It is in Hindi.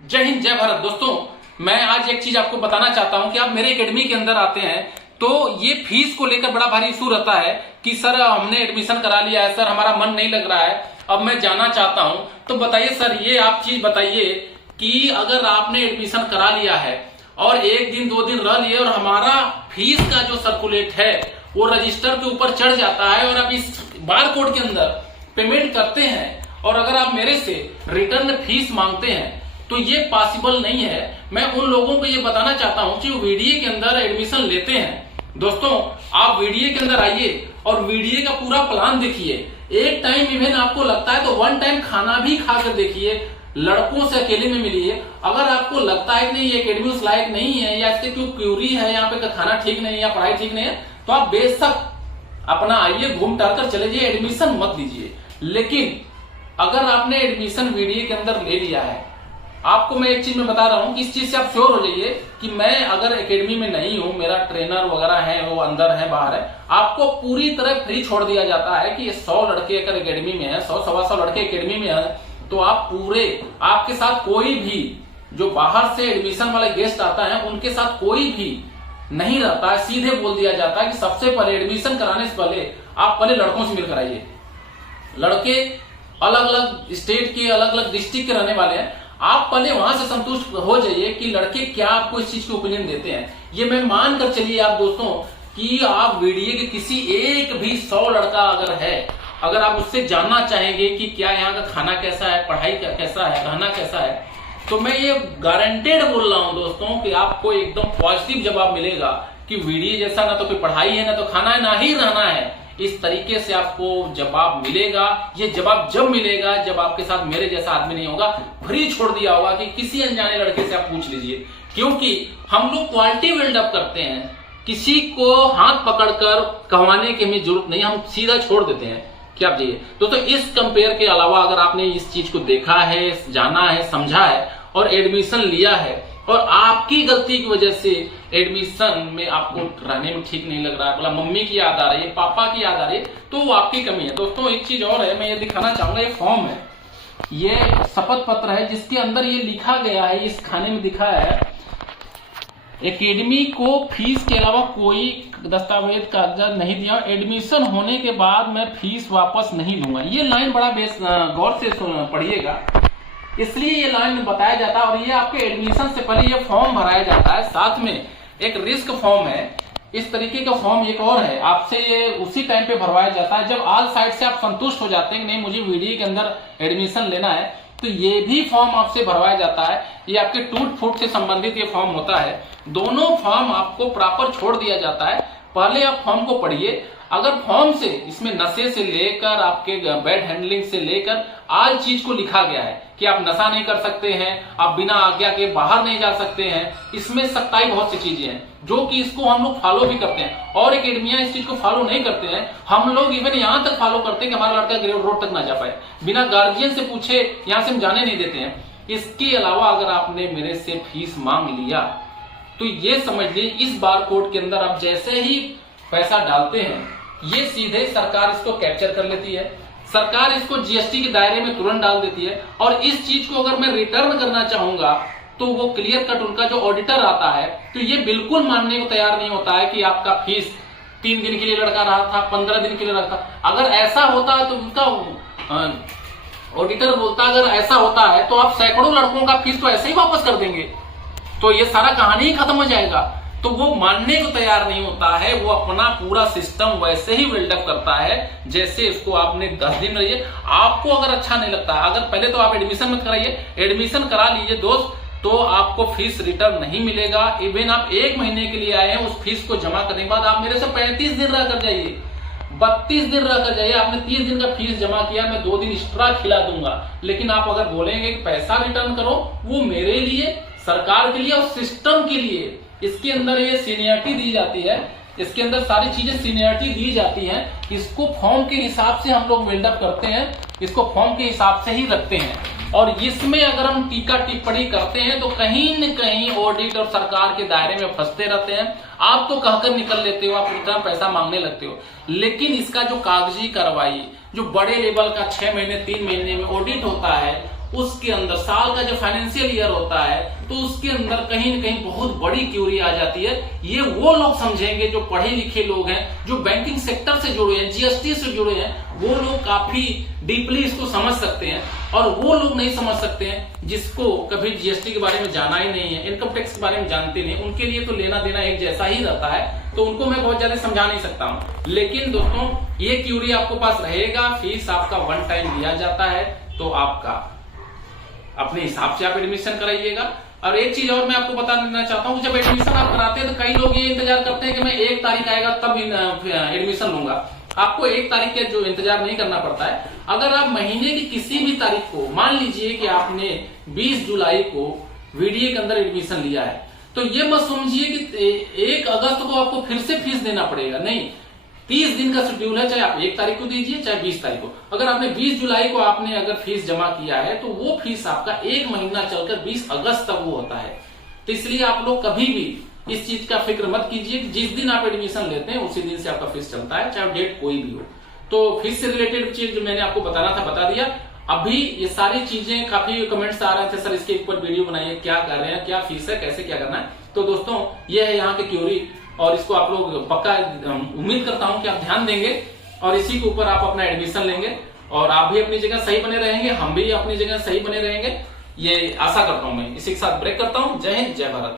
जय हिंद जय भारत। दोस्तों मैं आज एक चीज आपको बताना चाहता हूं कि आप मेरे एकेडमी के अंदर आते हैं तो ये फीस को लेकर बड़ा भारी इशू रहता है कि सर हमने एडमिशन करा लिया है, सर हमारा मन नहीं लग रहा है, अब मैं जाना चाहता हूं। तो बताइए सर, ये आप चीज बताइए कि अगर आपने एडमिशन करा लिया है और एक दिन दो दिन रह लिए और हमारा फीस का जो सर्कुलेट है वो रजिस्टर के ऊपर चढ़ जाता है और आप इस बार कोड के अंदर पेमेंट करते हैं और अगर आप मेरे से रिटर्न फीस मांगते हैं तो ये पॉसिबल नहीं है। मैं उन लोगों को ये बताना चाहता हूं कि वो वीडीए के अंदर एडमिशन लेते हैं। दोस्तों आप वीडीए के अंदर आइए और वीडीए का पूरा प्लान देखिए। एक टाइम इवेंट आपको लगता है तो वन टाइम खाना भी खाकर देखिए, लड़कों से अकेले में मिलिए। अगर आपको लगता है कि नहीं ये एकेडमी उस लायक नहीं है या इसके क्यों क्यूरी है, यहाँ पे खाना ठीक नहीं है या पढ़ाई ठीक नहीं है, तो आप बेशक अपना आइए, घूम टहल कर चले जाइए, एडमिशन मत लीजिए। लेकिन अगर आपने एडमिशन वीडीए के अंदर ले लिया है, आपको मैं एक चीज में बता रहा हूं कि इस चीज से आप श्योर हो जाइए कि मैं अगर एकेडमी में नहीं हूं, मेरा ट्रेनर वगैरह है वो अंदर है बाहर है, आपको पूरी तरह फ्री छोड़ दिया जाता है कि 100 लड़के अगर एकेडमी में है, 100-125 लड़के एकेडमी में है तो आप पूरे, आपके साथ कोई भी जो बाहर से एडमिशन वाले गेस्ट आता है उनके साथ कोई भी नहीं रहता है। सीधे बोल दिया जाता है कि सबसे पहले एडमिशन कराने से पहले आप पहले लड़कों से मिलकर आइए। लड़के अलग अलग स्टेट के, अलग अलग डिस्ट्रिक्ट के रहने वाले हैं, आप पहले वहां से संतुष्ट हो जाइए कि लड़के क्या आपको इस चीज की ओपिनियन देते हैं। ये मैं मान कर चलिए आप दोस्तों कि आप वीडियो के किसी एक भी 100 लड़का अगर है, अगर आप उससे जानना चाहेंगे कि क्या यहाँ का खाना कैसा है, पढ़ाई का कैसा है, रहना कैसा है, तो मैं ये गारंटेड बोल रहा हूं दोस्तों कि आपको एकदम पॉजिटिव जवाब मिलेगा कि वीडियो जैसा ना तो कोई पढ़ाई है ना तो खाना है ना ही रहना है। इस तरीके से आपको जवाब मिलेगा। ये जवाब जब मिलेगा जब आपके साथ मेरे जैसा आदमी नहीं होगा, फ्री छोड़ दिया होगा कि किसी अनजाने लड़के से आप पूछ लीजिए। क्योंकि हम लोग क्वालिटी बिल्डअप करते हैं, किसी को हाथ पकड़कर कहवाने की हमें जरूरत नहीं, हम सीधा छोड़ देते हैं कि आप जाइए। दोस्तों इस कंपेयर के अलावा अगर आपने इस चीज को देखा है, जाना है, समझा है और एडमिशन लिया है और आपकी गलती की वजह से एडमिशन में आपको रहने में ठीक नहीं लग रहा है, बोला मम्मी की याद आ रही है, पापा की याद आ रही है, तो वो आपकी कमी है। दोस्तों एक चीज और है, मैं ये दिखाना चाहूंगा, ये फॉर्म है, ये शपथ पत्र है जिसके अंदर ये लिखा गया है, इस खाने में दिखा है, एकेडमी को फीस के अलावा कोई दस्तावेज कागजात नहीं दिया, एडमिशन होने के बाद मैं फीस वापस नहीं लूंगा। ये लाइन बड़ा गौर से पढ़िएगा, इसलिए ये लाइन बताया जाता है। और ये आपके एडमिशन से पहले ये फॉर्म भराया जाता है, साथ में एक रिस्क फॉर्म है। इस तरीके का फॉर्म एक और है, आपसे ये उसी टाइम पे भरवाया जाता है जब ऑल साइड से आप संतुष्ट हो जाते हैं कि नहीं मुझे वीडियो के अंदर एडमिशन लेना है, तो ये भी फॉर्म आपसे भरवाया जाता है। ये आपके टूट फूट से संबंधित ये फॉर्म होता है। दोनों फॉर्म आपको प्रॉपर छोड़ दिया जाता है। पहले आप फॉर्म को पढ़िए। अगर फॉर्म से इसमें नशे से लेकर आपके बैड हैंडलिंग से लेकर आल चीज को लिखा गया है कि आप नशा नहीं कर सकते हैं, आप बिना आज्ञा के बाहर नहीं जा सकते हैं, इसमें सख्ताई बहुत सी चीजें हैं जो कि इसको हम लोग फॉलो भी करते हैं और एकेडमियां इस चीज को फॉलो नहीं करते हैं। हम लोग इवन यहाँ तक फॉलो करते हैं कि हमारा लड़का रोड तक ना जा पाए, बिना गार्जियन से पूछे यहाँ से हम जाने नहीं देते हैं। इसके अलावा अगर आपने मेरे से फीस मांग लिया तो ये समझ लीजिए इस बार कोड के अंदर आप जैसे ही पैसा डालते हैं ये सीधे सरकार इसको कैप्चर कर लेती है, सरकार इसको जीएसटी के दायरे में तुरंत डाल देती है। और इस चीज को अगर मैं रिटर्न करना चाहूंगा तो वो क्लियर कट उनका जो ऑडिटर आता है तो ये बिल्कुल मानने को तैयार नहीं होता है कि आपका फीस 3 दिन के लिए लड़का रहा था, 15 दिन के लिए रहा था। अगर ऐसा होता है तो उनका ऑडिटर बोलता अगर ऐसा होता है तो आप सैकड़ों लड़कों का फीस तो ऐसे ही वापस कर देंगे, तो ये सारा कहानी ही खत्म हो जाएगा। तो वो मानने को तैयार नहीं होता है, वो अपना पूरा सिस्टम वैसे ही बिल्डअप करता है जैसे इसको आपने 10 दिन रहिए। आपको अगर अच्छा नहीं लगता, अगर पहले तो आप एडमिशन मत कराइए, एडमिशन करा लीजिए दोस्त, तो आपको फीस रिटर्न नहीं मिलेगा। इवन आप 1 महीने के लिए आए हैं, उस फीस को जमा करने के बाद आप मेरे से 35 दिन रह कर जाइए, 32 दिन रह कर जाइए। आपने 30 दिन का फीस जमा किया, मैं 2 दिन एक्स्ट्रा खिला दूंगा। लेकिन आप अगर बोलेंगे कि पैसा रिटर्न करो, वो मेरे लिए, सरकार के लिए और सिस्टम के लिए, इसके अंदर ये सीनियरिटी दी जाती है, इसके अंदर सारी चीजें सीनियरिटी दी जाती हैं। इसको फॉर्म के हिसाब से हम लोग बिल्डअप करते हैं, इसको फॉर्म के हिसाब से ही रखते हैं। और इसमें अगर हम टीका टिप्पणी करते हैं तो कहीं न कहीं ऑडिट और सरकार के दायरे में फंसते रहते हैं। आप तो कहकर निकल लेते हो, आप रिटर्न पैसा मांगने लगते हो, लेकिन इसका जो कागजी कार्रवाई, जो बड़े लेवल का 6 महीने 3 महीने में ऑडिट होता है, उसके अंदर साल का जो फाइनेंशियल ईयर होता है तो उसके अंदर कहीं ना कहीं बहुत बड़ी क्यूरी आ जाती है। ये वो लोग समझेंगे जो पढ़े लिखे लोग हैं, जो बैंकिंग सेक्टर से जुड़े हैं, जीएसटी से जुड़े हैं, वो लोग काफी डीपली इसको समझ सकते हैं। और वो लोग नहीं समझ सकते हैं जिसको कभी जीएसटी के बारे में जाना ही नहीं है, इनकम टैक्स के बारे में जानते नहीं, उनके लिए तो लेना देना एक जैसा ही रहता है, तो उनको मैं बहुत ज्यादा समझा नहीं सकता हूं। लेकिन दोस्तों ये क्यूरी आपको पास रहेगा, फीस आपका वन टाइम दिया जाता है, तो आपका अपने हिसाब से आप एडमिशन कराइएगा। और एक चीज और मैं आपको बता देना चाहता हूँ, जब एडमिशन आप कराते हैं तो कई लोग ये इंतजार करते हैं कि मैं 1 तारीख आएगा तब एडमिशन लूंगा। आपको 1 तारीख का जो इंतजार नहीं करना पड़ता है। अगर आप महीने की किसी भी तारीख को, मान लीजिए कि आपने 20 जुलाई को वीडीए के अंदर एडमिशन लिया है, तो ये मत समझिए कि 1 अगस्त को आपको फिर से फीस देना पड़ेगा। नहीं, 30 दिन का शेड्यूल है, चाहे आप 1 तारीख को दीजिए चाहे 20 तारीख को। अगर आपने 20 जुलाई को आपने अगर फीस जमा किया है तो वो फीस आपका 1 महीना चलकर 20 अगस्त तक वो होता है। तो इसलिए आप लोग कभी भी इस चीज का फिक्र मत कीजिए कि जिस दिन आप एडमिशन लेते हैं उसी दिन से आपका फीस चलता है, चाहे डेट कोई भी हो। तो फीस से रिलेटेड चीज जो मैंने आपको बताना था बता दिया। अभी ये सारी चीजें, काफी कमेंट्स आ रहे थे सर इसके ऊपर वीडियो बनाइए, क्या कर रहे हैं, क्या फीस है, कैसे क्या करना है। तो दोस्तों ये है यहाँ की क्यूरी, और इसको आप लोग पक्का उम्मीद करता हूं कि आप ध्यान देंगे और इसी के ऊपर आप अपना एडमिशन लेंगे और आप भी अपनी जगह सही बने रहेंगे, हम भी अपनी जगह सही बने रहेंगे, ये आशा करता हूं मैं। इसी के साथ ब्रेक करता हूं। जय हिंद, जय भारत।